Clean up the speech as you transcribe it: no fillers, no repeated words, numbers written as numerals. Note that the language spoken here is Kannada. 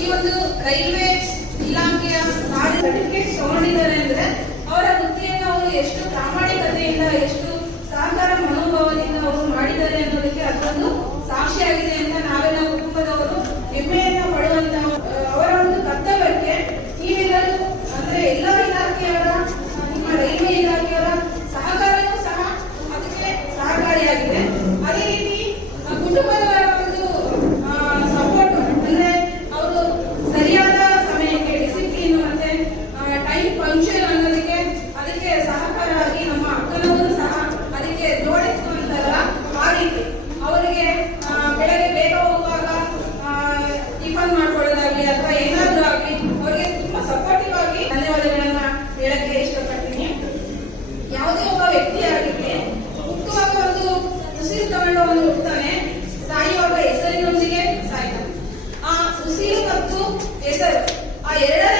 ಈ ಒಂದು ರೈಲ್ವೆ ಇಲಾಖೆಯ ಸರ್ಟಿಫಿಕೇಟ್ ತಗೊಂಡಿದ್ದಾರೆ ಅಂದ್ರೆ ಅವರ ವೃತ್ತಿಯನ್ನು ಅವರು ಎಷ್ಟು ಪ್ರಾಮಾಣಿಕತೆಯಿಂದ ಎಷ್ಟು ಸಹಕಾರ ಮನೋಭಾವದಿಂದ ಅವರು ಮಾಡಿದ್ದಾರೆ ಅನ್ನೋದಕ್ಕೆ ಅದೊಂದು ಸಾಕ್ಷಿಯಾಗಿದೆ ಅಂತ ನಾವೆಲ್ಲ ಕುಟುಂಬದವರು ಹೆಮ್ಮೆಯನ್ನ ಪಡುವಂತಹ ಅವರ ಒಂದು ಕರ್ತವ್ಯಕ್ಕೆ ನೀವೆಲ್ಲರೂ ಅಂದ್ರೆ ಎಲ್ಲ ಇಲಾಖೆಯವರ ನಿಮ್ಮ ರೈಲ್ವೆ ಇಲಾಖೆಯವರ ಸಹಕಾರವೂ ಸಹ ಅದಕ್ಕೆ ಸಹಕಾರಿಯಾಗಿದೆ. ಅದೇ ರೀತಿ ಕುಟುಂಬದವರ ಒಂದು ಸಪೋರ್ಟ್ ಅಂದ್ರೆ ಅವರು ಸರಿಯಾದ ಸಮಯಕ್ಕೆ ಡಿಸಿಪ್ಲಿನ್ ಮತ್ತೆ ಟೈಮ್ ಪಂಕ್ಚರ್ ಅನ್ನೋದಕ್ಕೆ ಅದಕ್ಕೆ ಸಹಕಾರವಾಗಿ ನಮ್ಮ ಅಕ್ಕನವರು ಸಹ ಅದಕ್ಕೆ ಜೋಡಿಸುವಂತಲ್ಲ. ಆ ರೀತಿ ಅವರಿಗೆ ಬೆಳಗ್ಗೆ ಬೇಗ ಹೋಗುವಾಗ ಟಿಫನ್ ಮಾಡ್ಕೊಳ್ಳೋದಾಗ್ಲಿ ಅಥವಾ ಏನಾದ್ರೂ ಆಗ್ಲಿ ಅವರಿಗೆ ತುಂಬಾ ಸಪೋರ್ಟಿವ್ ಆಗಿ ಧನ್ಯವಾದಗಳನ್ನ ಹೇಳಕ್ಕೆ ಇಷ್ಟಪಡ್ತೀನಿ. ಯಾವುದೇ ಒಬ್ಬ ವ್ಯಕ್ತಿ ಆಗಿರ್ಲಿ ಹುಟ್ಟುವಾಗ ಒಂದು ಉಸಿರು ತಗೊಂಡು ಅವನು ಹುಡ್ತಾನೆ, ಸಾಯುವಾಗ ಹೆಸರಿನೊಂದಿಗೆ ಸಾಯ್ತಾನೆ. ಆ ಉಸಿರು ಮತ್ತು ಹೆಸರು ಆ ಎರಡರ